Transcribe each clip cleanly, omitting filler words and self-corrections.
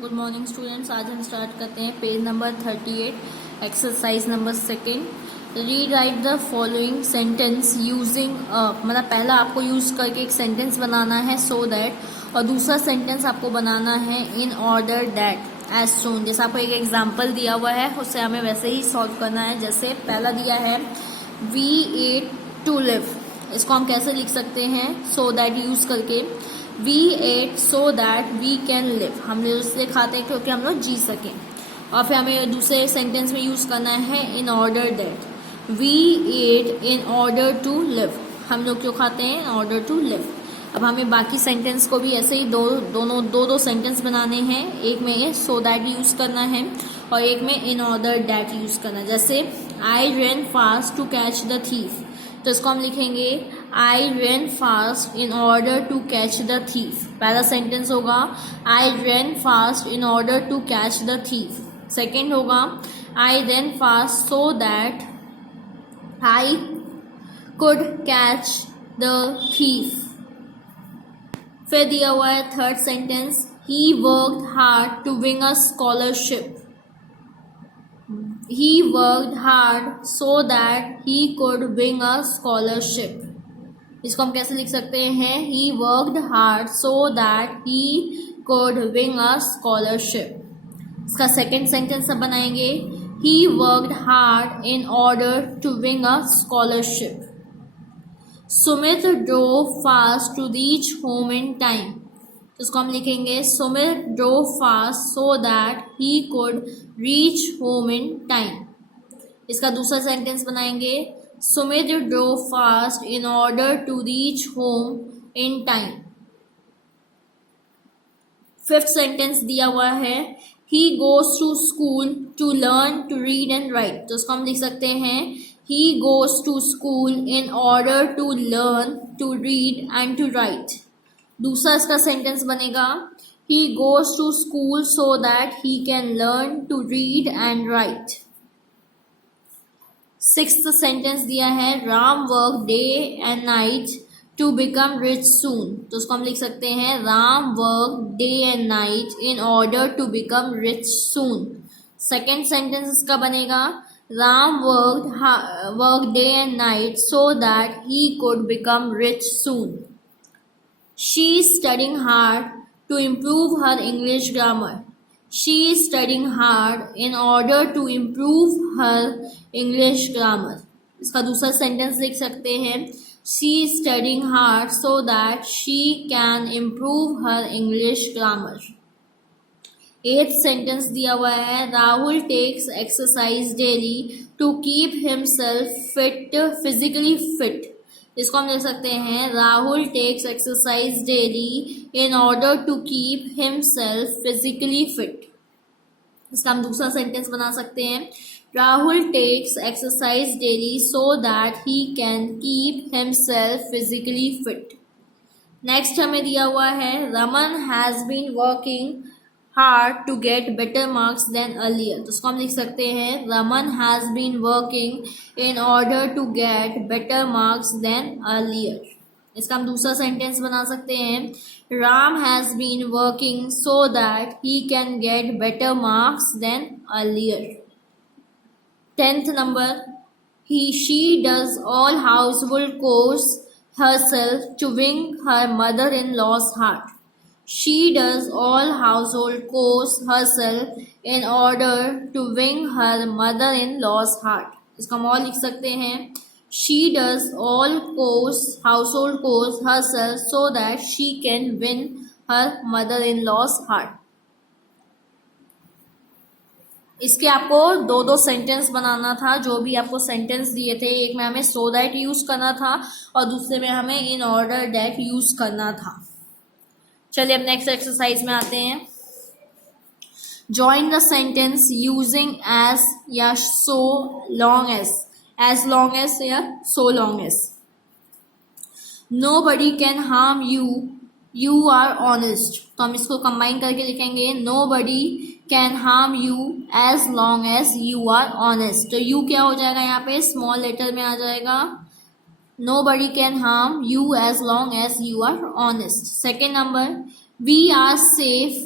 Good morning students. आज हम start करते हैं page number 38 exercise number second. Read write the following sentence using मतलब पहला आपको यूज करके एक सेंटेंस बनाना है सो दैट, और दूसरा सेंटेंस आपको बनाना है इन ऑर्डर दैट एज सोन। जैसे आपको एक एग्जाम्पल दिया हुआ है उससे हमें वैसे ही सॉल्व करना है। जैसे पहला दिया है वी एट टू लिव, इसको हम कैसे लिख सकते हैं सो दैट यूज करके। We eat so that we can live, हम लोग इसलिए खाते हैं क्योंकि हम लोग जी सकें। और फिर हमें दूसरे सेंटेंस में यूज करना है in order that we eat in order to live, हम लोग क्यों खाते हैं इन ऑर्डर टू लिव। अब हमें बाकी सेंटेंस को भी ऐसे ही दो सेंटेंस बनाने हैं, एक में सो दैट यूज करना है और एक में इन ऑर्डर दैट यूज करना है। जैसे I run fast to catch the thief, तो इसको हम लिखेंगे I run fast in order to catch the thief. पहला सेंटेंस होगा I run fast in order to catch the thief. Second होगा I run fast so that I could catch the thief. फिर दिया हुआ है third sentence he worked hard to win a scholarship. He worked hard so that he could win a scholarship. इसको हम कैसे लिख सकते हैं He worked hard so that he could win a scholarship. इसका सेकेंड सेंटेंस हम बनाएंगे He worked hard in order to win a scholarship. Sumit drove fast to reach home in time. तो इसको हम लिखेंगे Sumit drove fast so that he could reach home in time. इसका दूसरा sentence बनाएंगे Sumit drove fast in order to reach home in time. Fifth sentence दिया हुआ है he goes to school to learn to read and write. तो इसको हम लिख सकते हैं he goes to school in order to learn to read and to write. दूसरा इसका सेंटेंस बनेगा he goes to school so that he can learn to read and write. Sixth sentence दिया है Ram work day and night to become rich soon. तो उसको हम लिख सकते हैं Ram work day and night in order to become rich soon. Second sentence इसका बनेगा Ram work day and night so that he could become rich soon. She is studying hard to improve her English grammar. She is studying hard in order to improve her English grammar. इसका दूसरा sentence लिख सकते हैं She is studying hard so that she can improve her English grammar. Eighth sentence दिया हुआ है Rahul takes exercise daily to keep himself fit, physically fit. इसको हम लिख सकते हैं Rahul takes exercise daily in order to keep himself physically fit. इसका हम दूसरा सेंटेंस बना सकते हैं Rahul takes exercise daily so that he can keep himself physically fit. Next हमें दिया हुआ है Raman has been working hard to get better marks than earlier. तो उसको हम लिख सकते हैं Raman has been working in order to get better marks than earlier. इसका हम दूसरा सेंटेंस बना सकते हैं Ram has been working so that he can get better marks than earlier. 10th number she does all household chores herself to win her mother-in-law's heart. She does all household chores herself in order to win her mother-in-law's heart. इसका हम और लिख सकते हैं She does all household chores herself so that she can win her mother-in-law's heart. इसके आपको दो sentence बनाना था. जो भी आपको सेंटेंस दिए थे एक में हमें so that यूज करना था और दूसरे में हमें in order that यूज करना था. चलिए अब नेक्स्ट एक्सरसाइज में आते हैं. Join the sentence using as या सो लॉन्ग एज या so long as. Nobody can harm you, you are honest. तो हम इसको कंबाइन करके लिखेंगे nobody can harm you as long as you are honest. तो you क्या हो जाएगा यहाँ पे स्मॉल लेटर में आ जाएगा. Nobody can harm you as long as you are honest. Second number, we are safe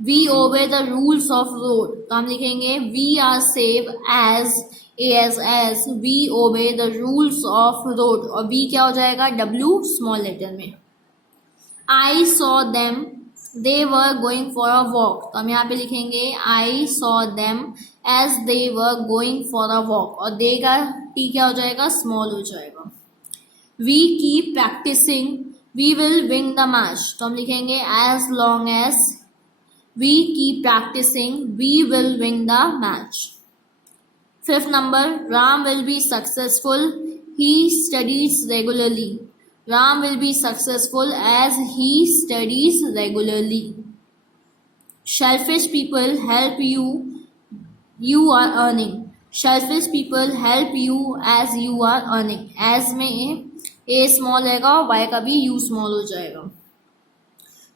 we obey the rules of road, तो हम लिखेंगे we are safe as as we obey the rules of road, और we क्या हो जाएगा, W small letter में। I saw them they were going for a walk, तो हम यहाँ पे लिखेंगे I saw them as they were going for a walk, और दे का टी क्या हो जाएगा, स्मॉल हो जाएगा। We keep practising we will win the match, तो हम लिखेंगे as long as we keep practising we will win the match. Fifth number, Ram will be successful he studies regularly, Ram will be successful as he studies regularly. Selfish people help you, you are earning. Selfish people help you as you are earning. As में a small रहेगा और y का भी u small हो जाएगा।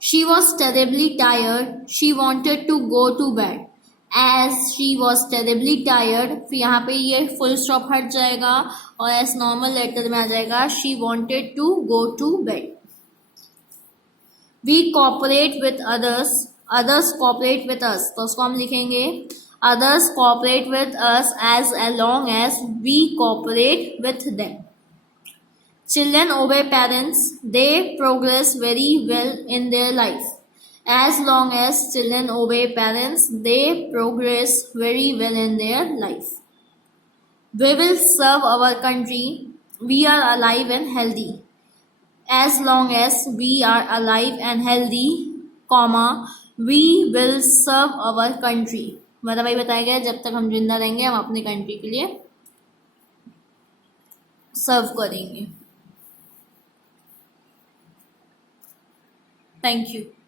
She was terribly tired. She wanted to go to bed. As she was terribly tired, फिर यहाँ पे ये फुल स्टॉप हट जाएगा और एस नॉर्मल लेटर में आ जाएगा she wanted to go to bed. We cooperate with others, others cooperate with us, तो उसको हम लिखेंगे others cooperate with us as long as we cooperate with them. Children obey parents, they progress very well in their life. As long as children obey parents, they progress very well in their life. We will serve our country, we are alive and healthy. As long as we are alive and healthy, comma, we will serve our country. मतलब वही बताया गया जब तक हम जिंदा रहेंगे हम अपनी कंट्री के लिए सर्व करेंगे। Thank you.